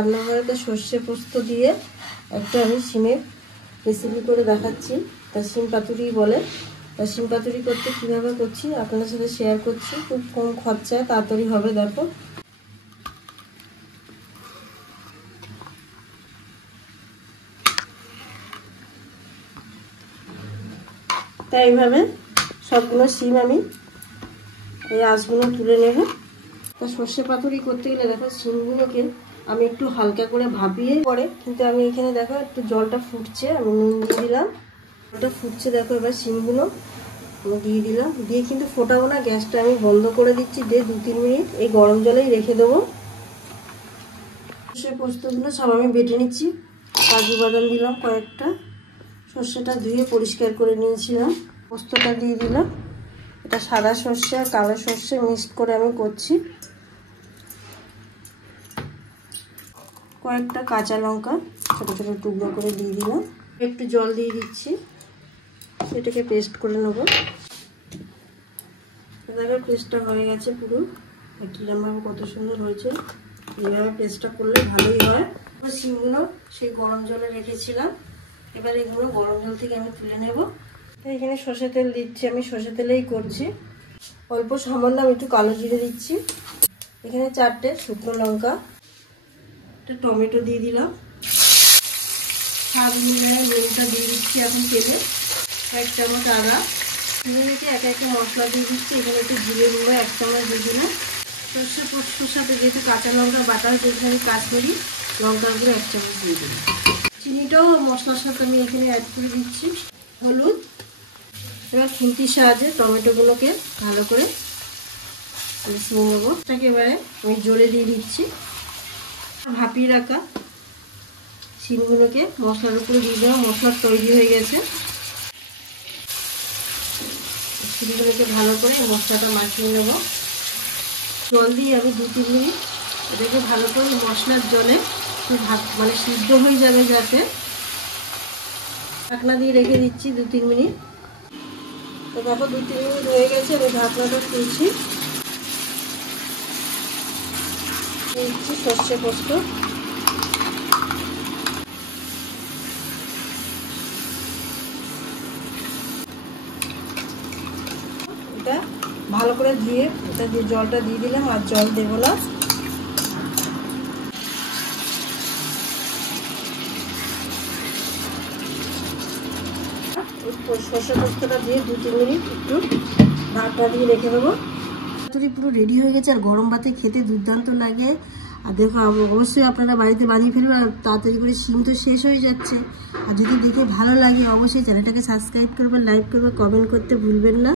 রান্নাঘরেতে সর্ষে পোস্ত দিয়ে একটা আমি শিমের রেসিপি করে দেখাচ্ছি। তা শিম পাতুরি বলে। তা শিম পাতুরি করতে কীভাবে করছি আপনাদের সাথে শেয়ার করছি। খুব কম খরচায় তাড়াতাড়ি হবে। দেখো, তাই এইভাবে সবগুলো শিম আমি এই আঁশগুলো তুলে নেব। তা সর্ষে পাতুরি করতে গেলে দেখো শিমগুলোকে আমি একটু হালকা করে ভাপিয়ে পরে, কিন্তু আমি এখানে দেখো একটু জলটা ফুটছে, আমি নুন দিয়ে দিলাম। জলটা ফুটছে দেখো, এবার শিমগুলো আমি দিয়ে দিলাম। দিয়ে কিন্তু ফোটাবো না, গ্যাসটা আমি বন্ধ করে দিচ্ছি। দিয়ে 2-3 মিনিট এই গরম জলেই রেখে দেবো। সর্ষে পোস্তগুলো সব আমি বেটে নিচ্ছি। কাজু বাদাম দিলাম কয়েকটা, সর্ষেটা ধুয়ে পরিষ্কার করে নিয়েছিলাম। পোস্তটা দিয়ে দিলাম। এটা সাদা সর্ষে আর কালো সর্ষে মিক্সড করে আমি করছি। কয়েকটা কাঁচা লঙ্কা ছোট ছোট টুকরো করে দিয়ে দিলাম। একটু জল দিয়ে দিচ্ছি, সেটাকে পেস্ট করে নেব। দেখো পেস্টটা হয়ে গেছে পুরো, কিরমভাবে কত সুন্দর হয়েছে। এইভাবে পেস্টটা করলে ভালোই হয়। শিমগুলো সেই গরম জলে রেখেছিলাম, এবার এগুলো গরম জল থেকে আমি তুলে নেব। এখানে সর্ষে তেল দিচ্ছি, আমি সর্ষে তেলেই করছি। অল্প সামান্য আমি একটু কালো জিরে দিচ্ছি। এখানে 4টে শুকনো লঙ্কা, একটা টমেটো দিয়ে দিলাম। স্বাদ অনুযায়ী নুনটা দিয়ে দিচ্ছি এখন তেলে। 1 চামচ আদা নিয়েছি। একটা মশলা দিয়ে দিচ্ছি। এখানে একটু জিরে গুঁড়ো 1 চামচ দিয়ে দিলাম। সর্ষে পোস্তর সাথে যেহেতু কাঁচা লঙ্কা বাটা হয়েছে, এখানে কাশ্মীরি লঙ্কার গুঁড়ো 1 চামচ দিয়ে দিলাম। চিনিটাও মশলার সাথে আমি এখানে অ্যাড করে দিচ্ছি। হলুদ। এবার খুন্তির সাহায্যে টমেটোগুলোকে ভালো করে মিশিয়ে নেব। এটাকে এবারে আমি জলে দিয়ে দিচ্ছি। ভাপিয়ে রাখা শিমগুলোকে মশলার উপরে দিয়ে দেওয়া। মশলা তৈরি হয়ে গেছে। শিমগুলোকে ভালো করে মশলাটা মাখিয়ে নেব। জল দিয়ে আমি 2-3 মিনিট এটাকে ভালো করে মশলার জলে মানে সিদ্ধ হয়ে যাবে, যাতে ঢাকনা দিয়ে রেখে দিচ্ছি 2-3 মিনিট। তো দেখো 2-3 মিনিট হয়ে গেছে। আমি ঢাকনাটা খুলছি। দিচ্ছি সর্ষে পোস্ত। এটা ভালো করে ধুয়ে এটা দিয়ে জলটা দিয়ে দিলাম, আর জল দেবো না। সর্ষে পোস্তটা দিয়ে 2-3 মিনিট একটু ঢাকনা দিয়ে রেখে দেবো। পাতুরি পুরো রেডি হয়ে গেছে, আর গরম ভাতে খেতে দুর্দান্ত লাগে। আর দেখো অবশ্যই আপনারা বাড়িতে বানিয়ে ফেলবেন। আর তাড়াতাড়ি করে শিম তো শেষ হয়ে যাচ্ছে। আর যদি দেখে ভালো লাগে অবশ্যই চ্যানেলটাকে সাবস্ক্রাইব করবেন, লাইক করবেন, কমেন্ট করতে ভুলবেন না।